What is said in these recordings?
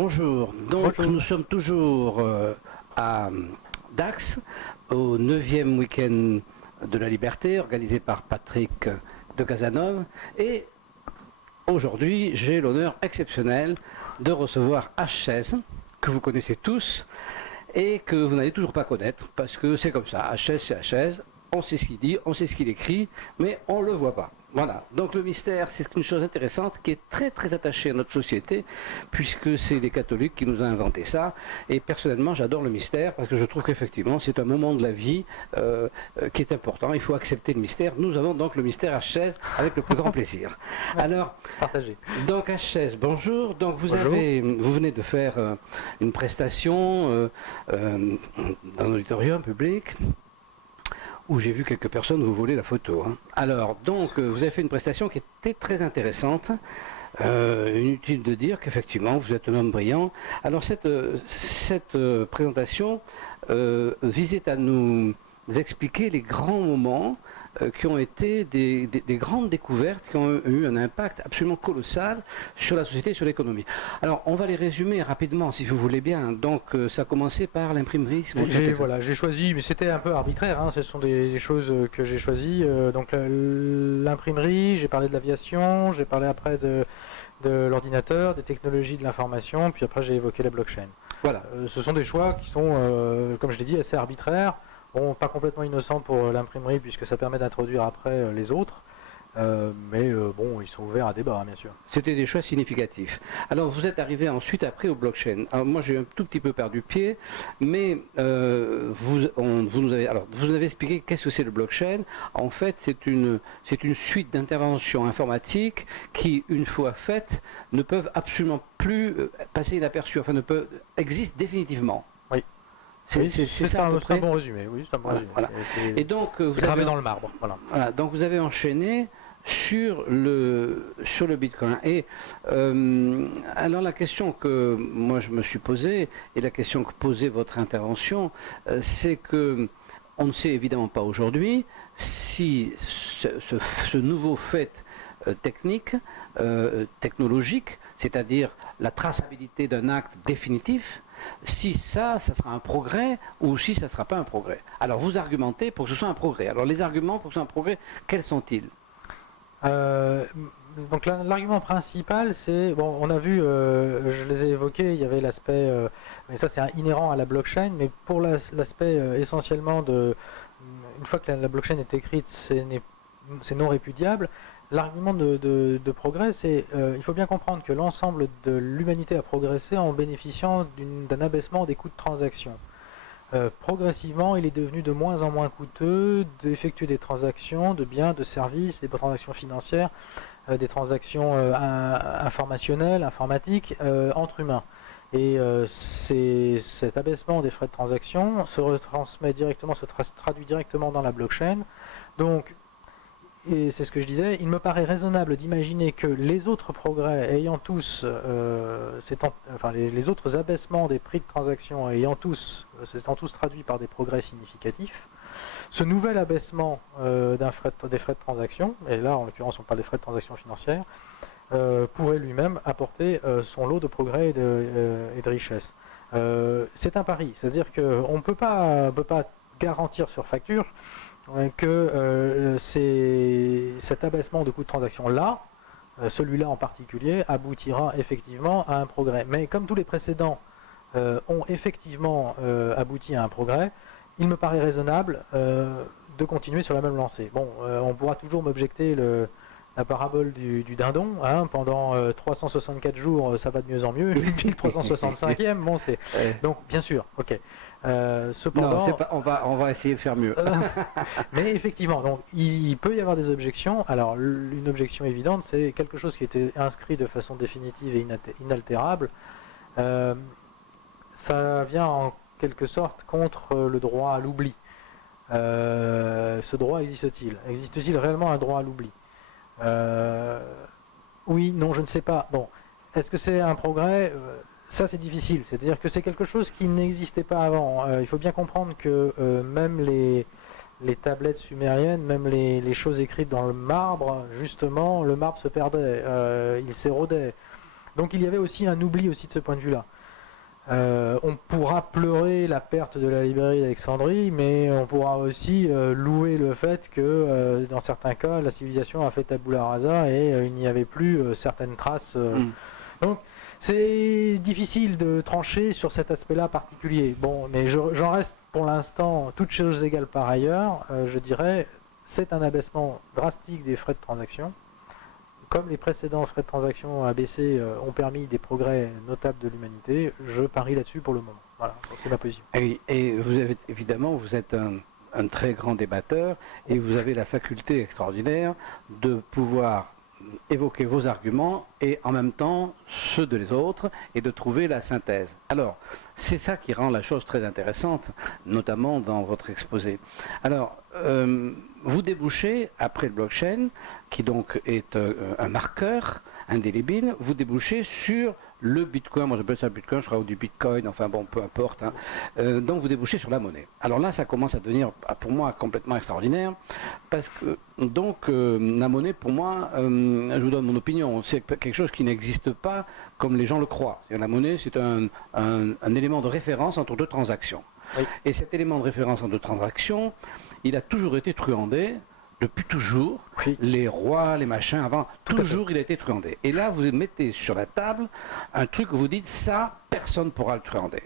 Bonjour, donc Bonjour. nous sommes toujours à Dax, au 9e week-end de la liberté, organisé par Patrick de Casanova, et aujourd'hui j'ai l'honneur exceptionnel de recevoir H16, que vous connaissez tous, et que vous n'allez toujours pas connaître, parce que c'est comme ça, H16 c'est H16, on sait ce qu'il dit, on sait ce qu'il écrit, mais on ne le voit pas. Voilà, donc le mystère, c'est une chose intéressante qui est très très attachée à notre société, puisque c'est les catholiques qui nous ont inventé ça, et personnellement j'adore le mystère, parce que je trouve qu'effectivement c'est un moment de la vie qui est important, il faut accepter le mystère. Nous avons donc le mystère H16 avec le plus grand plaisir. Alors, Partagé. donc H16, bonjour, donc vous Bonjour. venez de faire une prestation dans l'auditorium public, où j'ai vu quelques personnes vous voler la photo. Alors, donc, vous avez fait une prestation qui était très intéressante. Inutile de dire qu'effectivement, vous êtes un homme brillant. Alors, cette présentation visait à nous expliquer les grands moments qui ont été des grandes découvertes qui ont eu un impact absolument colossal sur la société et sur l'économie. Alors, on va les résumer rapidement, si vous voulez bien. Donc, ça a commencé par l'imprimerie. J'ai choisi, mais c'était un peu arbitraire, ce sont des choses que j'ai choisies. Donc l'imprimerie, j'ai parlé de l'aviation, j'ai parlé après de l'ordinateur, des technologies de l'information, puis après j'ai évoqué la blockchain. Voilà. Ce sont des choix qui sont, comme je l'ai dit, assez arbitraires. Bon, pas complètement innocent pour l'imprimerie puisque ça permet d'introduire après les autres, mais bon, ils sont ouverts à débat, bien sûr. C'était des choix significatifs. Alors vous êtes arrivé ensuite après au blockchain. Alors moi j'ai un tout petit peu perdu pied, mais vous nous avez expliqué qu'est-ce que c'est le blockchain. En fait c'est une suite d'interventions informatiques qui, une fois faites, ne peuvent absolument plus passer inaperçues, enfin existent définitivement. Oui. C'est ça à peu près. C'est un bon résumé, oui, c'est un bon résumé. Voilà. Et donc vous gravé avez dans le marbre. Voilà, donc vous avez enchaîné sur le Bitcoin. Et alors la question que moi je me suis posée, et la question que posait votre intervention, c'est que on ne sait évidemment pas aujourd'hui si ce nouveau fait technologique, c'est-à-dire la traçabilité d'un acte définitif, si ça sera un progrès ou si ça ne sera pas un progrès. Alors vous argumentez pour que ce soit un progrès. Alors les arguments pour que ce soit un progrès, quels sont-ils ? Donc l'argument principal, c'est, bon, on a vu, je les ai évoqués, il y avait l'aspect, mais ça c'est inhérent à la blockchain, mais pour l'aspect essentiellement une fois que la blockchain est écrite, c'est non répudiable. L'argument de progrès, c'est il faut bien comprendre que l'ensemble de l'humanité a progressé en bénéficiant d'un abaissement des coûts de transaction. Progressivement, il est devenu de moins en moins coûteux d'effectuer des transactions de biens, de services, des transactions financières, des transactions informationnelles, informatiques, entre humains. Et cet abaissement des frais de transaction se traduit directement dans la blockchain. Donc, et c'est ce que je disais, il me paraît raisonnable d'imaginer que les autres progrès ayant tous, les autres abaissements des prix de transaction s'étant tous traduits par des progrès significatifs, ce nouvel abaissement des frais de transaction, et là en l'occurrence on parle des frais de transaction financière, pourrait lui-même apporter son lot de progrès et de richesse. C'est un pari, c'est-à-dire qu'on ne peut pas garantir sur facture que cet abaissement de coût de transaction là, celui-là en particulier, aboutira effectivement à un progrès. Mais comme tous les précédents ont effectivement abouti à un progrès, il me paraît raisonnable de continuer sur la même lancée. Bon, on pourra toujours m'objecter la parabole du dindon, pendant 364 jours ça va de mieux en mieux, et puis le 365e, bon c'est... Donc bien sûr, ok. Cependant, non, on va essayer de faire mieux. Mais effectivement, donc, il peut y avoir des objections. Alors, une objection évidente, c'est quelque chose qui était inscrit de façon définitive et inaltérable. Ça vient en quelque sorte contre le droit à l'oubli. Ce droit existe-t-il ? Existe-t-il réellement un droit à l'oubli ? Oui, non, je ne sais pas. Bon, est-ce que c'est un progrès ? Ça c'est difficile, c'est-à-dire que c'est quelque chose qui n'existait pas avant. Il faut bien comprendre que même les tablettes sumériennes, même les choses écrites dans le marbre, justement, le marbre se perdait, il s'érodait. Donc il y avait aussi un oubli aussi de ce point de vue-là. On pourra pleurer la perte de la librairie d'Alexandrie, mais on pourra aussi louer le fait que dans certains cas, la civilisation a fait tabula rasa et il n'y avait plus certaines traces. Donc c'est difficile de trancher sur cet aspect-là particulier. Bon, mais j'en reste pour l'instant, toutes choses égales par ailleurs, je dirais, c'est un abaissement drastique des frais de transaction. Comme les précédents frais de transaction ABC ont permis des progrès notables de l'humanité, je parie là-dessus pour le moment. Voilà, c'est ma position. Et vous avez, évidemment, vous êtes un très grand débatteur et vous avez la faculté extraordinaire de pouvoir évoquer vos arguments et en même temps ceux de les autres et de trouver la synthèse. Alors, c'est ça qui rend la chose très intéressante, notamment dans votre exposé. Alors, vous débouchez, après le blockchain, qui donc est un marqueur indélébile, vous débouchez sur le bitcoin, moi j'appelle ça bitcoin, je crois, ou du bitcoin, enfin bon, peu importe. Hein. Donc vous débouchez sur la monnaie. Alors là, ça commence à devenir, pour moi, complètement extraordinaire, parce que, donc, la monnaie, pour moi, je vous donne mon opinion, c'est quelque chose qui n'existe pas comme les gens le croient. La monnaie, c'est un élément de référence entre deux transactions. Oui. Et cet élément de référence entre deux transactions, il a toujours été truandé, depuis toujours, oui. Les rois, les machins, avant, toujours il a été truandé. Et là, vous mettez sur la table un truc où vous dites, ça, personne ne pourra le truander.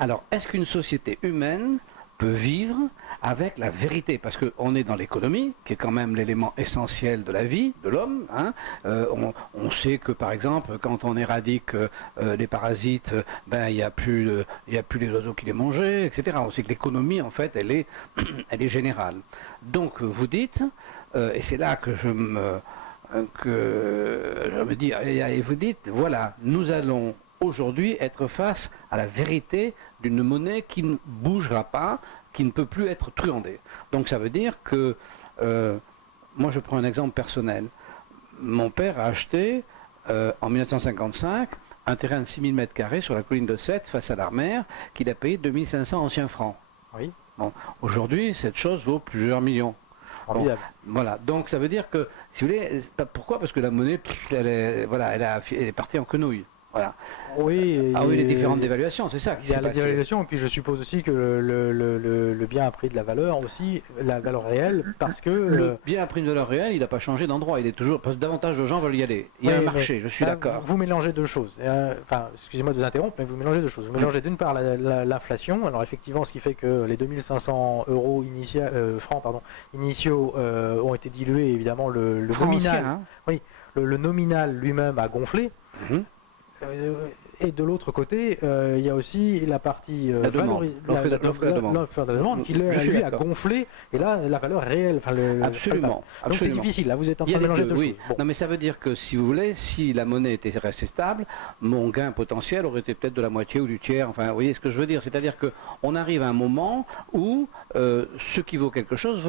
Alors, est-ce qu'une société humaine peut vivre avec la vérité? Parce qu'on est dans l'économie, qui est quand même l'élément essentiel de la vie de l'homme. Hein. On sait que, par exemple, quand on éradique les parasites, ben, il n'y a plus les oiseaux qui les mangeaient, etc. On sait que l'économie, en fait, elle est générale. Donc, vous dites, et c'est là que je me dis, et vous dites, voilà, nous allons aujourd'hui être face à la vérité d'une monnaie qui ne bougera pas, qui ne peut plus être truandée. Donc ça veut dire que, moi je prends un exemple personnel, mon père a acheté en 1955 un terrain de 6000 m² sur la colline de Sète face à l'Armère qu'il a payé 2500 anciens francs. Oui. Bon, aujourd'hui cette chose vaut plusieurs millions. Bon, voilà, donc ça veut dire que, si vous voulez, pourquoi? Parce que la monnaie, elle est partie en quenouille. Voilà. Oui, les différentes dévaluations, c'est ça qui s'est passé. Il y a la dévaluation, et puis je suppose aussi que le bien a pris de la valeur aussi, la valeur réelle, parce que... Le bien a pris de valeur réelle, il n'a pas changé d'endroit, il est toujours... Parce que davantage de gens veulent y aller. Il y a un marché, je suis d'accord. Vous mélangez deux choses. Enfin, excusez-moi de vous interrompre, mais vous mélangez deux choses. Vous mélangez d'une part l'inflation, alors effectivement, ce qui fait que les 2500 euros francs initiaux ont été dilués, évidemment, le nominal... Hein. Oui, le nominal lui-même a gonflé. Et de l'autre côté, il y a aussi la partie l'offre de la demande qui lui a gonflé, et là la valeur réelle. Absolument. Donc c'est difficile, là vous êtes en train de mélanger deux choses. Bon. Non mais ça veut dire que, si vous voulez, si la monnaie était restée stable, mon gain potentiel aurait été peut-être de la moitié ou du tiers, enfin vous voyez ce que je veux dire, c'est-à-dire qu'on arrive à un moment où ce qui vaut quelque chose,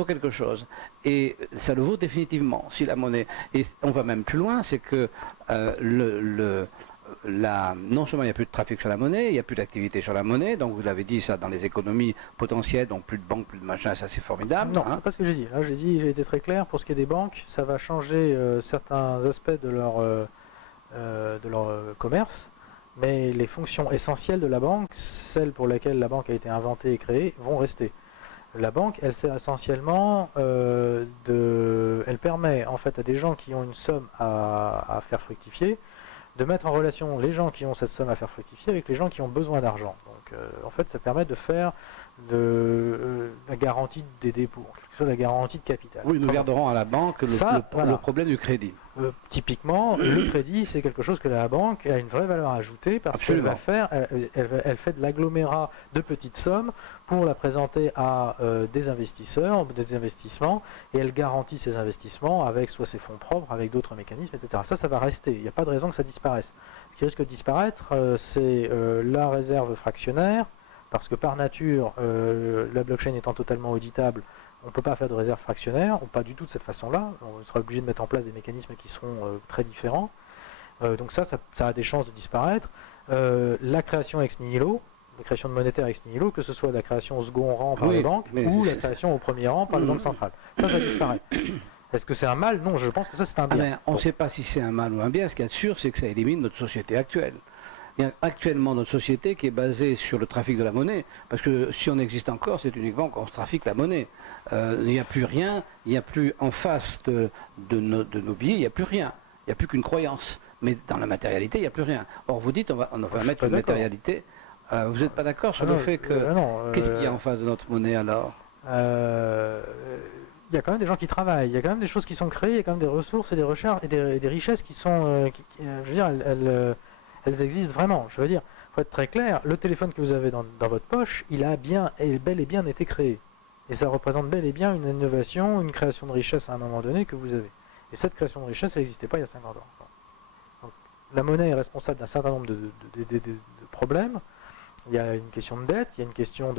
et ça le vaut définitivement, si la monnaie, et on va même plus loin, c'est que non seulement il n'y a plus de trafic sur la monnaie, il n'y a plus d'activité sur la monnaie, donc vous l'avez dit ça dans les économies potentielles, donc plus de banques, plus de machin, ça c'est formidable. Non, c'est pas ce que j'ai dit. Là j'ai été très clair, pour ce qui est des banques, ça va changer certains aspects de leur commerce, mais les fonctions essentielles de la banque, celles pour lesquelles la banque a été inventée et créée, vont rester. La banque, elle sert essentiellement elle permet en fait à des gens qui ont une somme à faire fructifier, de mettre en relation les gens qui ont cette somme à faire fructifier avec les gens qui ont besoin d'argent. Donc en fait ça permet de faire la garantie des dépôts, quelque chose de la garantie de capital. Oui, nous garderons à la banque le problème du crédit. Typiquement, le crédit, c'est quelque chose que la banque a une vraie valeur ajoutée, parce qu'elle va faire, elle fait de l'agglomérat de petites sommes pour la présenter à des investisseurs, des investissements, et elle garantit ces investissements avec soit ses fonds propres, avec d'autres mécanismes, etc. Ça va rester, il n'y a pas de raison que ça disparaisse. Ce qui risque de disparaître, c'est la réserve fractionnaire, parce que par nature, la blockchain étant totalement auditable, on ne peut pas faire de réserve fractionnaire, ou pas du tout de cette façon-là. On sera obligé de mettre en place des mécanismes qui seront très différents. Donc ça a des chances de disparaître. La création ex nihilo, la création de monétaire ex nihilo, que ce soit la création au second rang par les banques, ou la création au premier rang par les banques centrales. Ça disparaît. Est-ce que c'est un mal? Non, je pense que ça c'est un bien. On ne sait pas si c'est un mal ou un bien. Ce qu'il y a de sûr, c'est que ça élimine notre société actuelle. Il y a actuellement notre société qui est basée sur le trafic de la monnaie, parce que si on existe encore, c'est uniquement quand on trafique la monnaie. Il n'y a plus rien, il n'y a plus en face de nos billets, il n'y a plus rien. Il n'y a plus qu'une croyance. Mais dans la matérialité, il n'y a plus rien. Or, vous dites, on va mettre une matérialité. Vous n'êtes pas d'accord sur le fait que... Qu'est-ce qu'il y a en face de notre monnaie alors? Il y a quand même des gens qui travaillent, il y a quand même des choses qui sont créées, il y a quand même des ressources et des recherches et des richesses qui sont... je veux dire, elles existent vraiment. Je veux dire, il faut être très clair, le téléphone que vous avez dans votre poche, il a bel et bien été créé. Et ça représente bel et bien une innovation, une création de richesse à un moment donné que vous avez. Et cette création de richesse, elle n'existait pas il y a 50 ans. Donc, la monnaie est responsable d'un certain nombre de problèmes. Il y a une question de dette, il y a une question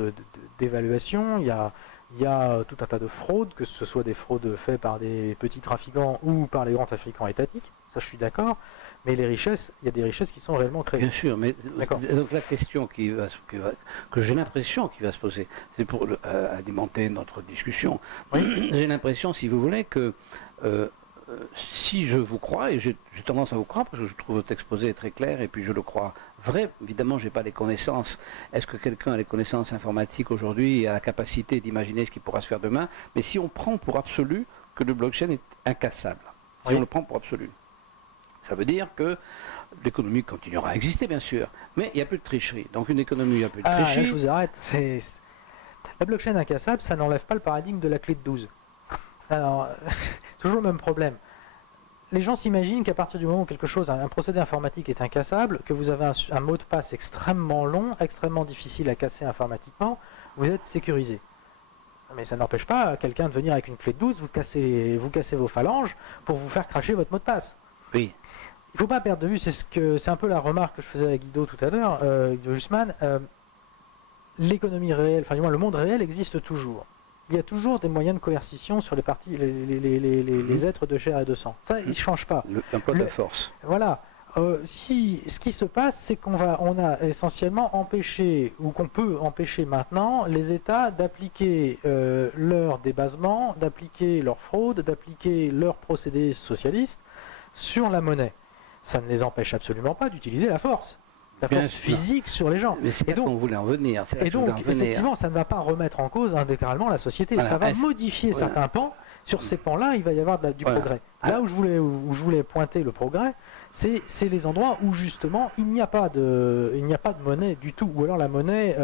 d'évaluation, il y a tout un tas de fraudes, que ce soit des fraudes faites par des petits trafiquants ou par les grands trafiquants étatiques, ça je suis d'accord, mais les richesses, il y a des richesses qui sont réellement créées. Bien sûr, mais donc la question que j'ai l'impression qu'il va se poser, c'est pour alimenter notre discussion, oui. J'ai l'impression, si vous voulez, que si je vous crois, et j'ai tendance à vous croire, parce que je trouve votre exposé très clair, et puis je le crois vrai, évidemment je n'ai pas les connaissances. Est-ce que quelqu'un a les connaissances informatiques aujourd'hui et a la capacité d'imaginer ce qui pourra se faire demain? Mais si on prend pour absolu que le blockchain est incassable, si on le prend pour absolu, ça veut dire que l'économie continuera à exister bien sûr, mais il n'y a plus de tricherie. Donc une économie, il n'y a plus de tricherie. Là, je vous arrête, la blockchain incassable, ça n'enlève pas le paradigme de la clé de 12. Alors, toujours le même problème. Les gens s'imaginent qu'à partir du moment où un procédé informatique est incassable, que vous avez un mot de passe extrêmement long, extrêmement difficile à casser informatiquement, vous êtes sécurisé. Mais ça n'empêche pas quelqu'un de venir avec une clé de 12, vous cassez vos phalanges pour vous faire cracher votre mot de passe. Oui. Il ne faut pas perdre de vue, c'est un peu la remarque que je faisais à Guido tout à l'heure, Guido Hülsmann, l'économie réelle, enfin du moins le monde réel existe toujours. Il y a toujours des moyens de coercition sur les êtres de chair et de sang. Ça, il ne change pas. L'emploi de la force. Voilà. Ce qui se passe, c'est qu'on a essentiellement empêché, ou qu'on peut empêcher maintenant, les États d'appliquer leur débasement, d'appliquer leur fraude, d'appliquer leurs procédés socialistes sur la monnaie. Ça ne les empêche absolument pas d'utiliser la force. La force physique sur les gens. Mais c'est là qu'on voulait en venir. Et donc, effectivement, ça ne va pas remettre en cause intégralement la société. Voilà. Ça va modifier certains pans. Sur ces pans-là, il va y avoir du progrès. Là où je voulais pointer le progrès, c'est les endroits où justement il n'y a pas de monnaie du tout, ou alors la monnaie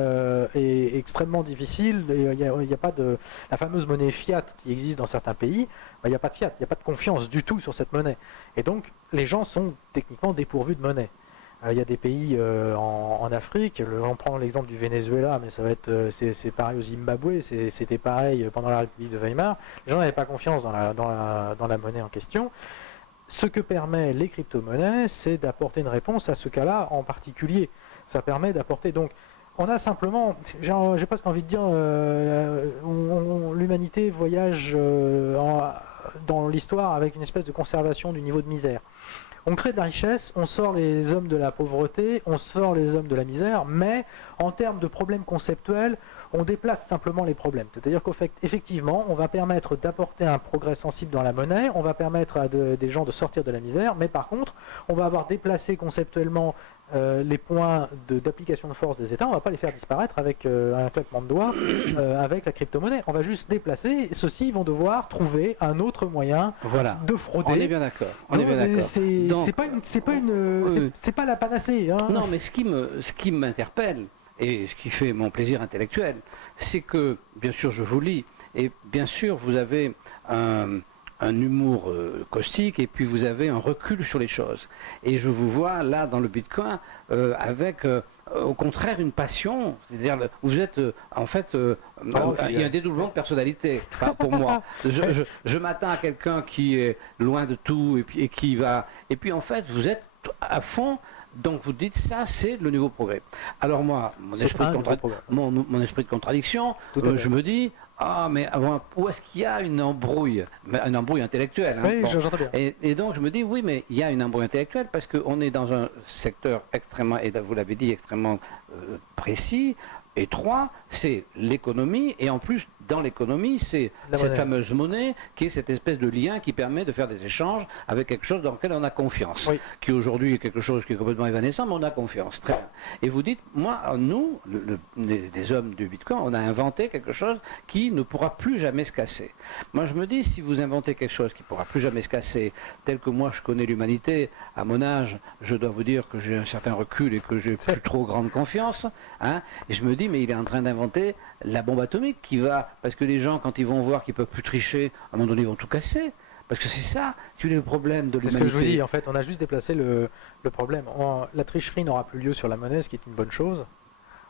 est extrêmement difficile. Et il n'y a pas de la fameuse monnaie fiat qui existe dans certains pays. Il n'y a pas de fiat, il n'y a pas de confiance du tout sur cette monnaie. Et donc, les gens sont techniquement dépourvus de monnaie. Il y a des pays en Afrique, on prend l'exemple du Venezuela, mais ça va être c'est pareil au Zimbabwe, c'était pareil pendant la République de Weimar. Les gens n'avaient pas confiance dans la monnaie en question. Ce que permet les crypto-monnaies, c'est d'apporter une réponse à ce cas-là en particulier. Ça permet d'apporter donc. On a simplement, j'ai presque envie de dire, l'humanité voyage dans l'histoire avec une espèce de conservation du niveau de misère. On crée de la richesse, on sort les hommes de la pauvreté, on sort les hommes de la misère, mais en termes de problèmes conceptuels, on déplace simplement les problèmes. C'est-à-dire qu'effectivement, on va permettre d'apporter un progrès sensible dans la monnaie, on va permettre à des gens de sortir de la misère, mais par contre, on va avoir déplacé conceptuellement les points d'application de force des États, on ne va pas les faire disparaître avec un claquement de doigts avec la crypto-monnaie. On va juste déplacer, et ceux-ci vont devoir trouver un autre moyen de frauder. On est bien d'accord. C'est pas la panacée. Hein. Non, mais ce qui m'interpelle, et ce qui fait mon plaisir intellectuel, c'est que, bien sûr, je vous lis, et bien sûr, vous avez un humour caustique, et puis vous avez un recul sur les choses. Et je vous vois là dans le Bitcoin avec, au contraire, une passion. C'est-à-dire, vous êtes en fait, il y a un dédoublement de personnalité pour moi. Je m'attends à quelqu'un qui est loin de tout et qui va. Et puis en fait, vous êtes à fond. Donc vous dites ça, c'est le nouveau progrès. Alors moi, mon esprit de contradiction, je me dis. Ah, mais où est-ce qu'il y a une embrouille intellectuelle hein, oui, j'entends bien. Et donc je me dis, oui, mais il y a une embrouille intellectuelle parce qu'on est dans un secteur extrêmement, et vous l'avez dit, extrêmement précis, étroit, c'est l'économie, et en plus dans l'économie, c'est La cette monnaie. fameuse monnaie qui est cette espèce de lien qui permet de faire des échanges avec quelque chose dans lequel on a confiance. Oui. Qui aujourd'hui est quelque chose qui est complètement évanescent, mais on a confiance. Très bien. Et vous dites, moi, nous, les hommes du Bitcoin, on a inventé quelque chose qui ne pourra plus jamais se casser. Moi, je me dis, si vous inventez quelque chose qui ne pourra plus jamais se casser, tel que moi je connais l'humanité, à mon âge, je dois vous dire que j'ai un certain recul et que j'ai plus trop grande confiance, hein, et je me dis, mais il est en train d'inventer la bombe atomique qui va, parce que les gens, quand ils vont voir qu'ils ne peuvent plus tricher, à un moment donné, ils vont tout casser. Parce que c'est ça, tu le problème de C'est l'humanité. ce que je vous dis, en fait, on a juste déplacé le problème. La tricherie n'aura plus lieu sur la monnaie, ce qui est une bonne chose.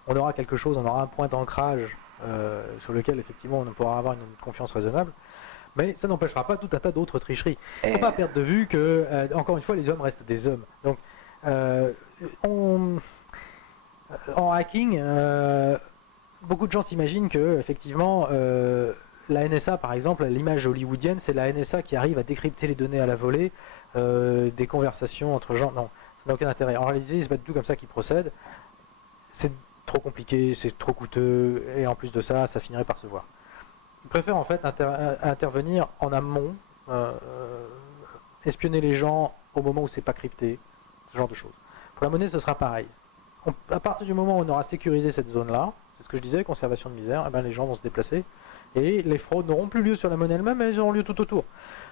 On aura quelque chose, on aura un point d'ancrage sur lequel, effectivement, on pourra avoir une confiance raisonnable. Mais ça n'empêchera pas tout un tas d'autres tricheries. Il ne faut pas perdre de vue que, encore une fois, les hommes restent des hommes. Donc, en hacking, beaucoup de gens s'imaginent que, effectivement, la NSA, par exemple, l'image hollywoodienne, c'est la NSA qui arrive à décrypter les données à la volée, des conversations entre gens. Non, ça n'a aucun intérêt. En réalité, c'est pas du tout comme ça qu'ils procèdent. C'est trop compliqué, c'est trop coûteux, et en plus de ça, ça finirait par se voir. Ils préfèrent en fait intervenir en amont, espionner les gens au moment où c'est pas crypté, ce genre de choses. Pour la monnaie, ce sera pareil. À partir du moment où on aura sécurisé cette zone-là, c'est ce que je disais, conservation de misère, eh ben, les gens vont se déplacer. Et les fraudes n'auront plus lieu sur la monnaie elle-même, mais elles auront lieu tout autour.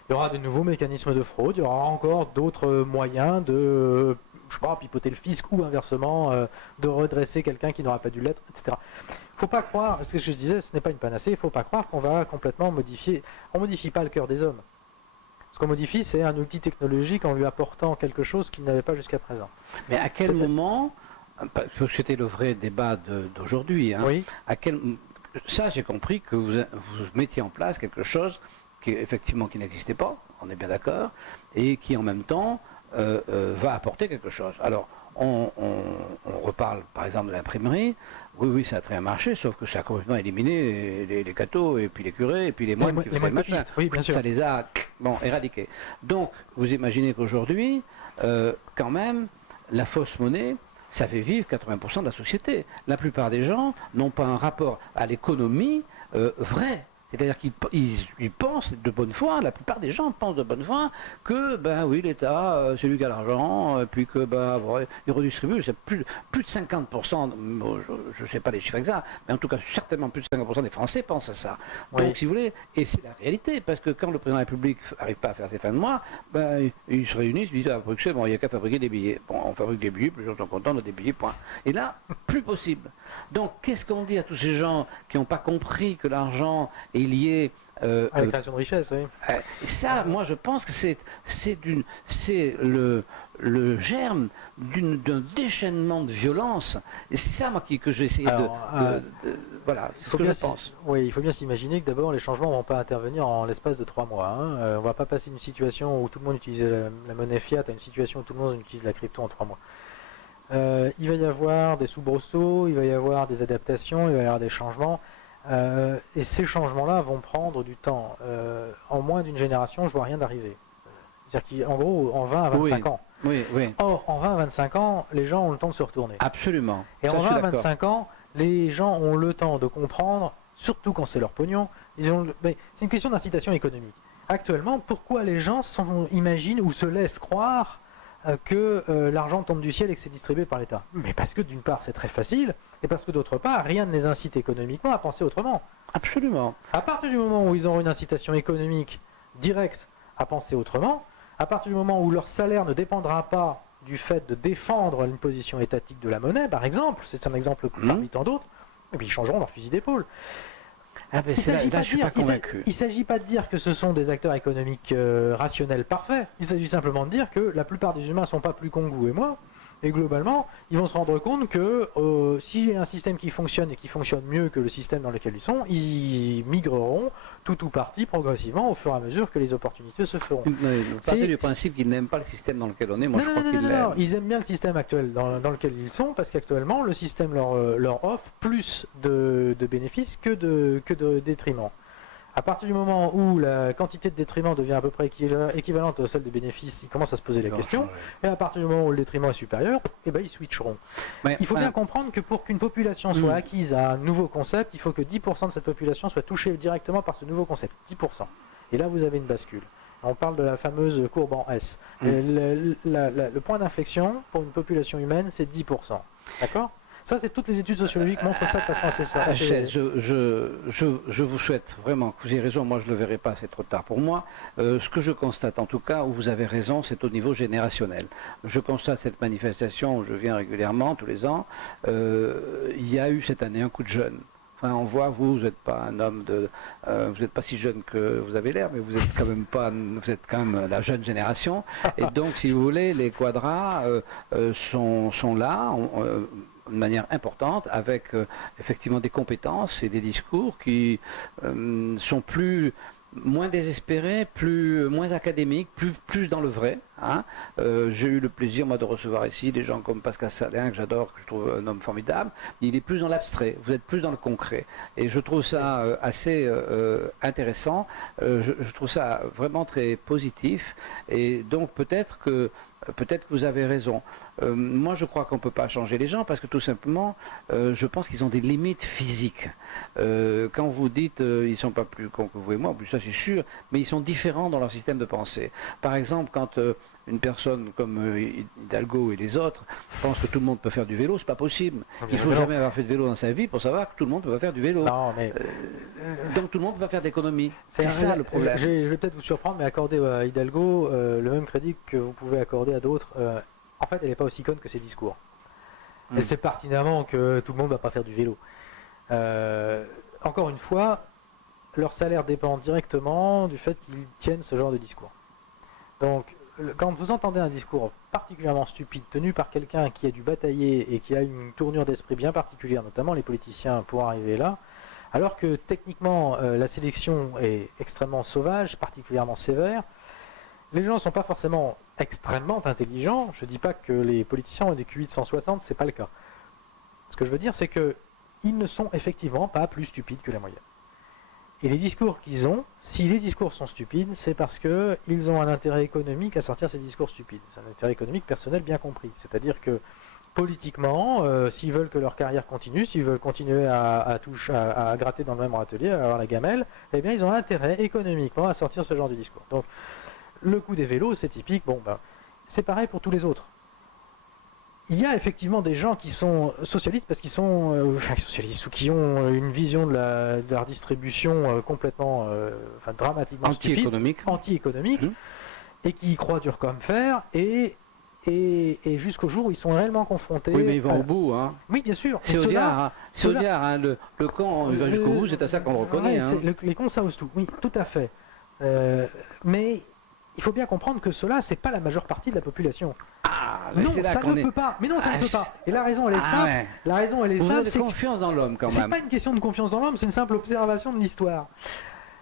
Il y aura de nouveaux mécanismes de fraude, il y aura encore d'autres moyens de, je sais pas, pipoter le fisc ou inversement, de redresser quelqu'un qui n'aura pas dû l'être, etc. Il ne faut pas croire, ce que je disais, ce n'est pas une panacée, il ne faut pas croire qu'on va complètement modifier. On ne modifie pas le cœur des hommes. Ce qu'on modifie, c'est un outil technologique en lui apportant quelque chose qu'il n'avait pas jusqu'à présent. Mais à quel moment, parce que c'était le vrai débat d'aujourd'hui, hein, Oui. Ça, j'ai compris que vous mettiez en place quelque chose qui effectivement qui n'existait pas, on est bien d'accord, et qui en même temps va apporter quelque chose. Alors, on reparle par exemple de l'imprimerie. Oui, ça a très bien marché, sauf que ça a complètement éliminé les cathos, et puis les curés, et puis les moines qui faisaient le machin. Oui, bien sûr. Ça les a éradiqués. Donc, vous imaginez qu'aujourd'hui, quand même, la fausse monnaie, ça fait vivre 80% de la société. La plupart des gens n'ont pas un rapport à l'économie vrai. C'est-à-dire qu'ils pensent de bonne foi, la plupart des gens pensent de bonne foi que, ben oui, l'État, c'est lui qui a l'argent, puis que, il redistribue, c'est plus de 50%, je ne sais pas les chiffres exacts, mais en tout cas, certainement plus de 50% des Français pensent à ça. Oui. Donc, si vous voulez, et c'est la réalité, parce que quand le président de la République n'arrive pas à faire ses fins de mois, ils se réunissent, ils disent à Bruxelles, bon, il n'y a qu'à fabriquer des billets. Bon, on fabrique des billets, plus les gens sont contents, on a des billets, point. Et là, plus possible. Donc, qu'est-ce qu'on dit à tous ces gens qui n'ont pas compris que l'argent est lié À la création de richesse, oui. et ça, moi, je pense que c'est le germe d'un déchaînement de violence. Et c'est ça, moi, que j'ai essayé voilà, c'est ce que je pense. Oui, il faut bien s'imaginer que d'abord, les changements ne vont pas intervenir en l'espace de 3 mois. On ne va pas passer d'une situation où tout le monde utilise la monnaie fiat à une situation où tout le monde utilise la crypto en 3 mois. Il va y avoir des soubresauts, il va y avoir des adaptations, il va y avoir des changements. Et ces changements-là vont prendre du temps. En moins d'une génération, je vois rien d'arriver. C'est-à-dire qu'en gros, en 20 à 25 ans. Oui. Or, en 20 à 25 ans, les gens ont le temps de se retourner. Absolument. Et Ça, en je suis 20 à d'accord. 25 ans, les gens ont le temps de comprendre, surtout quand c'est leur pognon. Mais c'est une question d'incitation économique. Actuellement, pourquoi les gens imaginent ou se laissent croire que l'argent tombe du ciel et que c'est distribué par l'État? Mais parce que d'une part, c'est très facile, et parce que d'autre part, rien ne les incite économiquement à penser autrement. Absolument. À partir du moment où ils auront une incitation économique directe à penser autrement, à partir du moment où leur salaire ne dépendra pas du fait de défendre une position étatique de la monnaie, par exemple, c'est un exemple parmi tant d'autres, et puis ils changeront leur fusil d'épaule. Ah ben là, je suis pas convaincu. Il ne s'agit pas de dire que ce sont des acteurs économiques rationnels parfaits, il s'agit simplement de dire que la plupart des humains ne sont pas plus cons que vous et moi, et globalement, ils vont se rendre compte que s'il y a un système qui fonctionne et qui fonctionne mieux que le système dans lequel ils sont, ils migreront tout ou partie progressivement au fur et à mesure que les opportunités se feront. Vous partez du principe qu'ils n'aiment pas le système dans lequel on est, moi je crois qu'ils l'aiment. Non, ils aiment bien le système actuel dans lequel ils sont, parce qu'actuellement, le système leur offre plus de bénéfices que de détriments. À partir du moment où la quantité de détriment devient à peu près équivalente à celle de bénéfices, ils commencent à se poser la question. Et à partir du moment où le détriment est supérieur, eh ben, ils switcheront. Mais, il faut bien comprendre que pour qu'une population soit acquise à un nouveau concept, il faut que 10% de cette population soit touchée directement par ce nouveau concept. 10%. Et là, vous avez une bascule. On parle de la fameuse courbe en S. Le point d'inflexion pour une population humaine, c'est 10%. D'accord ? Ça, c'est toutes les études sociologiques montrent ça de façon assez... Je vous souhaite vraiment que vous ayez raison. Moi, je ne le verrai pas, c'est trop tard pour moi. Ce que je constate, en tout cas, où vous avez raison, c'est au niveau générationnel. Je constate cette manifestation où je viens régulièrement, tous les ans. Il y a eu cette année un coup de jeune. Enfin, on voit, vous n'êtes pas un homme vous n'êtes pas si jeune que vous avez l'air, mais vous êtes quand même vous êtes quand même la jeune génération. Et donc, si vous voulez, les quadras sont là. De manière importante, avec effectivement des compétences et des discours qui sont moins désespérés, moins académiques, plus dans le vrai. Hein. J'ai eu le plaisir, moi, de recevoir ici des gens comme Pascal Salin, que j'adore, que je trouve un homme formidable. Il est plus dans l'abstrait, vous êtes plus dans le concret. Et je trouve ça assez intéressant. Je trouve ça vraiment très positif. Et donc, peut-être que vous avez raison. Moi, je crois qu'on ne peut pas changer les gens parce que tout simplement, je pense qu'ils ont des limites physiques. Quand vous dites ils ne sont pas plus cons que vous et moi, ça c'est sûr, mais ils sont différents dans leur système de pensée. Par exemple, quand une personne comme Hidalgo et les autres pensent que tout le monde peut faire du vélo, c'est pas possible. Il ne faut jamais avoir fait de vélo dans sa vie pour savoir que tout le monde ne peut pas faire du vélo. Non, mais... donc tout le monde ne peut pas faire d'économie. C'est ça le problème. Je vais peut-être vous surprendre, mais accorder à Hidalgo le même crédit que vous pouvez accorder à d'autres. En fait, elle n'est pas aussi conne que ses discours. Elle sait pertinemment que tout le monde ne va pas faire du vélo. Encore une fois, leur salaire dépend directement du fait qu'ils tiennent ce genre de discours. Donc, quand vous entendez un discours particulièrement stupide tenu par quelqu'un qui a dû batailler et qui a une tournure d'esprit bien particulière, notamment les politiciens, pour arriver là, alors que techniquement la sélection est extrêmement sauvage, particulièrement sévère, les gens ne sont pas forcément extrêmement intelligents. Je ne dis pas que les politiciens ont des QI de 160, ce n'est pas le cas. Ce que je veux dire, c'est qu'ils ne sont effectivement pas plus stupides que la moyenne. Et les discours qu'ils ont, si les discours sont stupides, c'est parce qu'ils ont un intérêt économique à sortir ces discours stupides. C'est un intérêt économique personnel bien compris. C'est-à-dire que politiquement, s'ils veulent que leur carrière continue, s'ils veulent continuer à gratter dans le même râtelier, à avoir la gamelle, eh bien ils ont intérêt économiquement à sortir ce genre de discours. Donc, le coup des vélos, c'est typique. Bon, c'est pareil pour tous les autres. Il y a effectivement des gens qui sont socialistes parce qu'ils sont socialistes ou qui ont une vision de la distribution complètement, dramatiquement anti-économique, et qui y croient dur comme fer, et jusqu'au jour où ils sont réellement confrontés. Oui, mais ils vont au bout. Hein. Oui, bien sûr. C'est Audiard, hein, le con, il va jusqu'au bout, c'est à ça qu'on le reconnaît. Les cons, ça ose tout. Oui, tout à fait. Mais il faut bien comprendre que cela, c'est pas la majeure partie de la population. Non, ça ne peut pas. Mais non, ça ne peut pas. Et la raison, elle est simple. Ouais. La raison, elle est Vous simple. avez confiance dans l'homme, quand même. C'est pas une question de confiance dans l'homme, c'est une simple observation de l'histoire.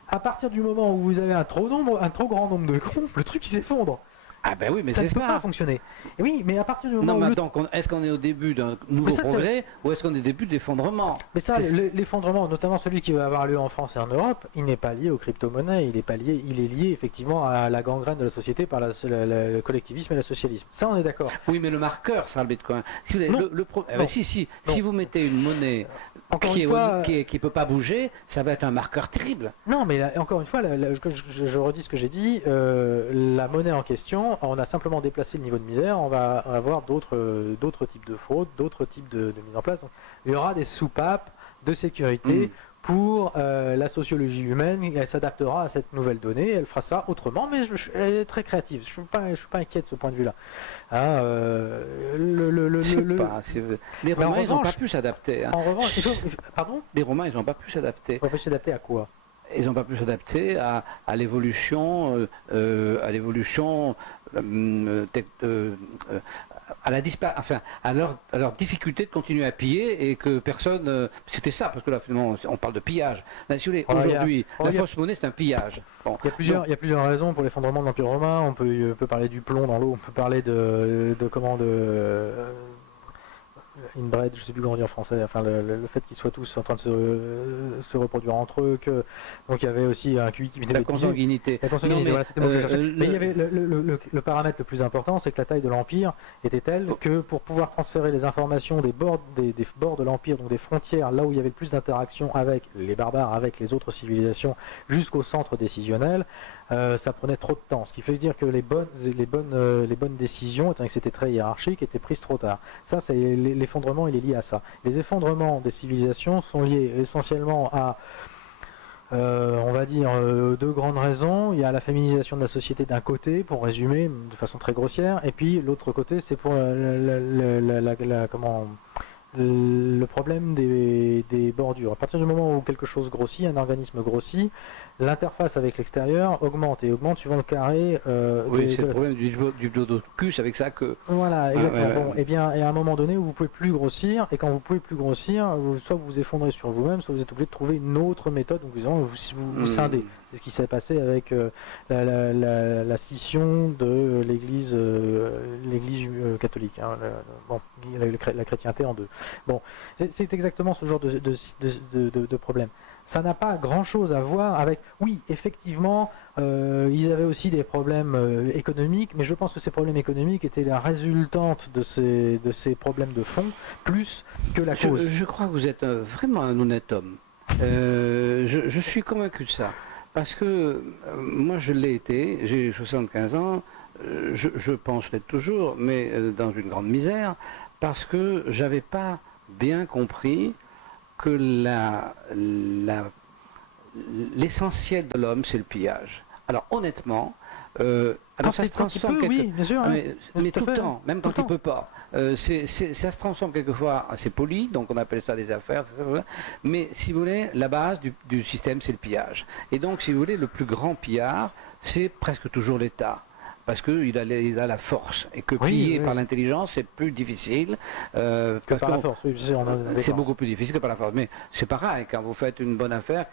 À partir du moment où vous avez un trop grand nombre de cons, le truc il s'effondre. Ah ben oui, mais ça c'est ne peut ça. pas fonctionner. Et oui, mais à partir du moment non, où... mais attends, est-ce qu'on est au début d'un nouveau progrès ou est-ce qu'on est au début de l'effondrement? Mais ça, l'effondrement, notamment celui qui va avoir lieu en France et en Europe, il n'est pas lié aux crypto-monnaies, il est lié effectivement à la gangrène de la société par le collectivisme et le socialisme. Ça, on est d'accord. Oui, mais le marqueur, ça, le Bitcoin. Si vous mettez une monnaie qui ne peut pas bouger, ça va être un marqueur terrible. Non, mais là, encore une fois, je redis ce que j'ai dit, la monnaie en question, on a simplement déplacé le niveau de misère, on va avoir d'autres types de fraudes, d'autres types de mise en place. Donc, il y aura des soupapes de sécurité pour la sociologie humaine, elle s'adaptera à cette nouvelle donnée, elle fera ça autrement, mais elle est très créative, je ne suis pas inquiet de ce point de vue-là. Hein, les Romains, ils n'ont pas pu s'adapter. Hein. En revanche, pardon ? Les Romains, ils n'ont pas pu s'adapter. Ils n'ont pas pu s'adapter à quoi ? Ils n'ont pas pu s'adapter à l'évolution, à leur difficulté de continuer à piller et que personne. C'était ça, parce que là, finalement, on parle de pillage. Aujourd'hui, la fausse monnaie, c'est un pillage. Bon. Il y a plusieurs raisons pour l'effondrement de l'Empire romain. On peut parler du plomb dans l'eau, on peut parler inbred, je sais plus comment dire en français, enfin le fait qu'ils soient tous en train de se reproduire entre eux, donc il y avait aussi un QI qui la consanguinité. La consanguinité, Non, voilà, c'était le mot que je cherchais. Mais il y le- avait le paramètre le plus important, c'est que la taille de l'Empire était telle que pour pouvoir transférer les informations des bords de l'Empire, donc des frontières, là où il y avait le plus d'interaction avec les barbares, avec les autres civilisations, jusqu'au centre décisionnel, ça prenait trop de temps. Ce qui fait se dire que les bonnes décisions, étant donné que c'était très hiérarchique, étaient prises trop tard. Ça, c'est l'effondrement, il est lié à ça. Les effondrements des civilisations sont liés essentiellement à on va dire deux grandes raisons. Il y a la féminisation de la société d'un côté, pour résumer de façon très grossière, et puis l'autre côté, c'est pour le problème des bordures. À partir du moment où quelque chose grossit, un organisme grossit, l'interface avec l'extérieur augmente et augmente suivant le carré. Oui, c'est le problème du blodocus avec ça que. Voilà, exactement. Bon, ouais. et bien, et à un moment donné où vous pouvez plus grossir, et quand vous pouvez plus grossir, soit vous vous effondrez sur vous-même, soit vous êtes obligé de trouver une autre méthode, donc vous scindez. C'est ce qui s'est passé avec la scission de l'Église catholique, hein, la chrétienté en deux. Bon, c'est exactement ce genre de problème. Ça n'a pas grand-chose à voir avec... Oui, effectivement, ils avaient aussi des problèmes économiques, mais je pense que ces problèmes économiques étaient la résultante de ces problèmes de fond, plus que la cause. Je crois que vous êtes vraiment un honnête homme. Je suis convaincu de ça. Parce que moi je l'ai été, j'ai 75 ans, je pense l'être toujours, mais dans une grande misère, parce que j'avais pas bien compris que l'essentiel de l'homme, c'est le pillage. Alors honnêtement, alors ça se transforme oui, bien sûr, mais tout le temps, même quand il ne peut pas. Ça se transforme quelquefois, c'est poli, donc on appelle ça des affaires, mais si vous voulez, la base du système, c'est le pillage. Et donc, si vous voulez, le plus grand pillard, c'est presque toujours l'État. Parce qu'il a la force, et que piller par l'intelligence, c'est plus difficile. Que par la force, oui, c'est beaucoup plus difficile que par la force. Mais c'est pareil, quand vous faites une bonne affaire,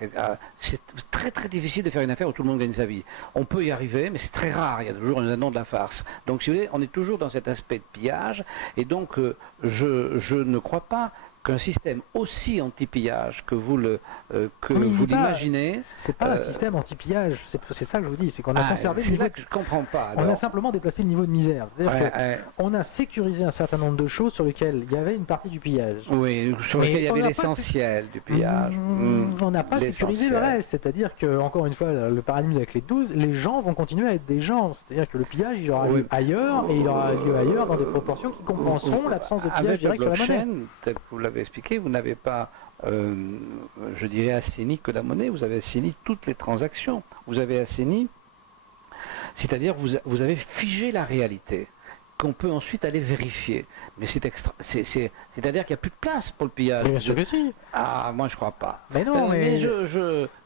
c'est très très difficile de faire une affaire où tout le monde gagne sa vie. On peut y arriver, mais c'est très rare, il y a toujours un nom de la farce. Donc si vous voulez, on est toujours dans cet aspect de pillage, et donc je ne crois pas qu'un système aussi anti-pillage que vous l'imaginez... C'est pas un système anti-pillage, c'est ça que je vous dis, c'est qu'on a conservé le niveau... C'est là que je comprends pas. Alors. On a simplement déplacé le niveau de misère. C'est-à-dire qu'on a sécurisé un certain nombre de choses sur lesquelles il y avait une partie du pillage. Oui, sur lesquelles il y avait l'essentiel du pillage. On n'a pas sécurisé le reste, c'est-à-dire que, encore une fois, le paradigme avec les 12, les gens vont continuer à être des gens. C'est-à-dire que le pillage, il aura lieu ailleurs, et il aura lieu ailleurs dans des proportions qui compenseront l'absence de pillage direct sur la monnaie. Tel que vous l'avez expliqué, vous n'avez pas, je dirais, assaini que la monnaie, vous avez assaini toutes les transactions. Vous avez assaini, c'est-à-dire vous avez figé la réalité, qu'on peut ensuite aller vérifier. Mais c'est-à-dire qu'il n'y a plus de place pour le pillage. Mais bien sûr que si. Ah, moi je crois pas. Mais non, mais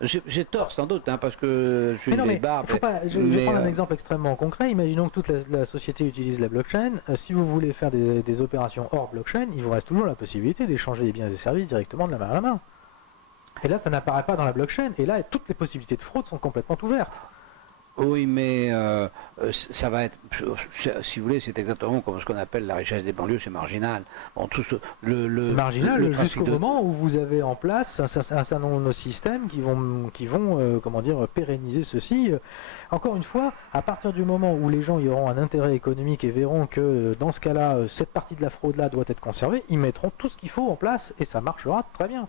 j'ai tort sans doute, hein, parce que je suis une vieille barbe. Je vais prendre un exemple extrêmement concret. Imaginons que toute la société utilise la blockchain. Si vous voulez faire des opérations hors blockchain, il vous reste toujours la possibilité d'échanger des biens et des services directement de la main à la main. Et là, ça n'apparaît pas dans la blockchain. Et là, toutes les possibilités de fraude sont complètement ouvertes. Oui, mais ça va être, si vous voulez, c'est exactement comme ce qu'on appelle la richesse des banlieues, c'est marginal. Bon, c'est marginal jusqu'au moment où vous avez en place un certain nombre de systèmes qui vont comment dire, pérenniser ceci. Encore une fois, à partir du moment où les gens y auront un intérêt économique et verront que dans ce cas-là, cette partie de la fraude-là doit être conservée, ils mettront tout ce qu'il faut en place et ça marchera très bien.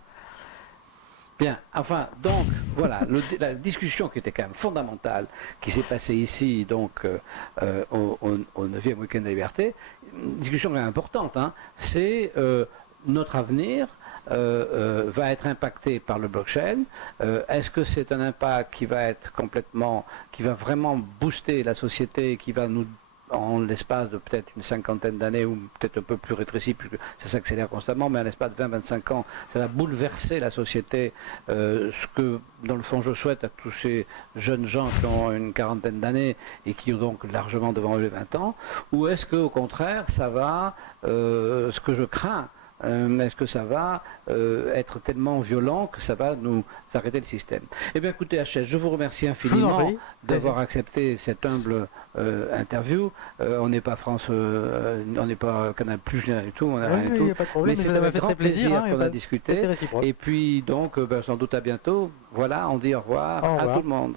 Bien, enfin, donc, voilà, la discussion qui était quand même fondamentale, qui s'est passée ici, donc, au 9e week-end de la liberté, une discussion quand même importante, hein, c'est notre avenir va être impacté par le blockchain. Est-ce que c'est un impact qui va vraiment booster la société, qui va nous, en l'espace de peut-être une cinquantaine d'années ou peut-être un peu plus rétréci, puisque ça s'accélère constamment, mais en l'espace de 20-25 ans, ça va bouleverser la société, ce que dans le fond je souhaite à tous ces jeunes gens qui ont une quarantaine d'années et qui ont donc largement devant eux les 20 ans, ou est-ce qu'au contraire ça va, ce que je crains, est-ce que ça va être tellement violent que ça va nous arrêter le système? Eh bien écoutez HS, je vous remercie infiniment d'avoir accepté cette humble interview. On n'est pas France, on n'est pas Canal+, rien du tout, on n'a rien du tout. Pas de problème, mais c'est avec grand plaisir qu'on a discuté. Et puis donc, sans doute à bientôt. Voilà, on dit au revoir à tout le monde.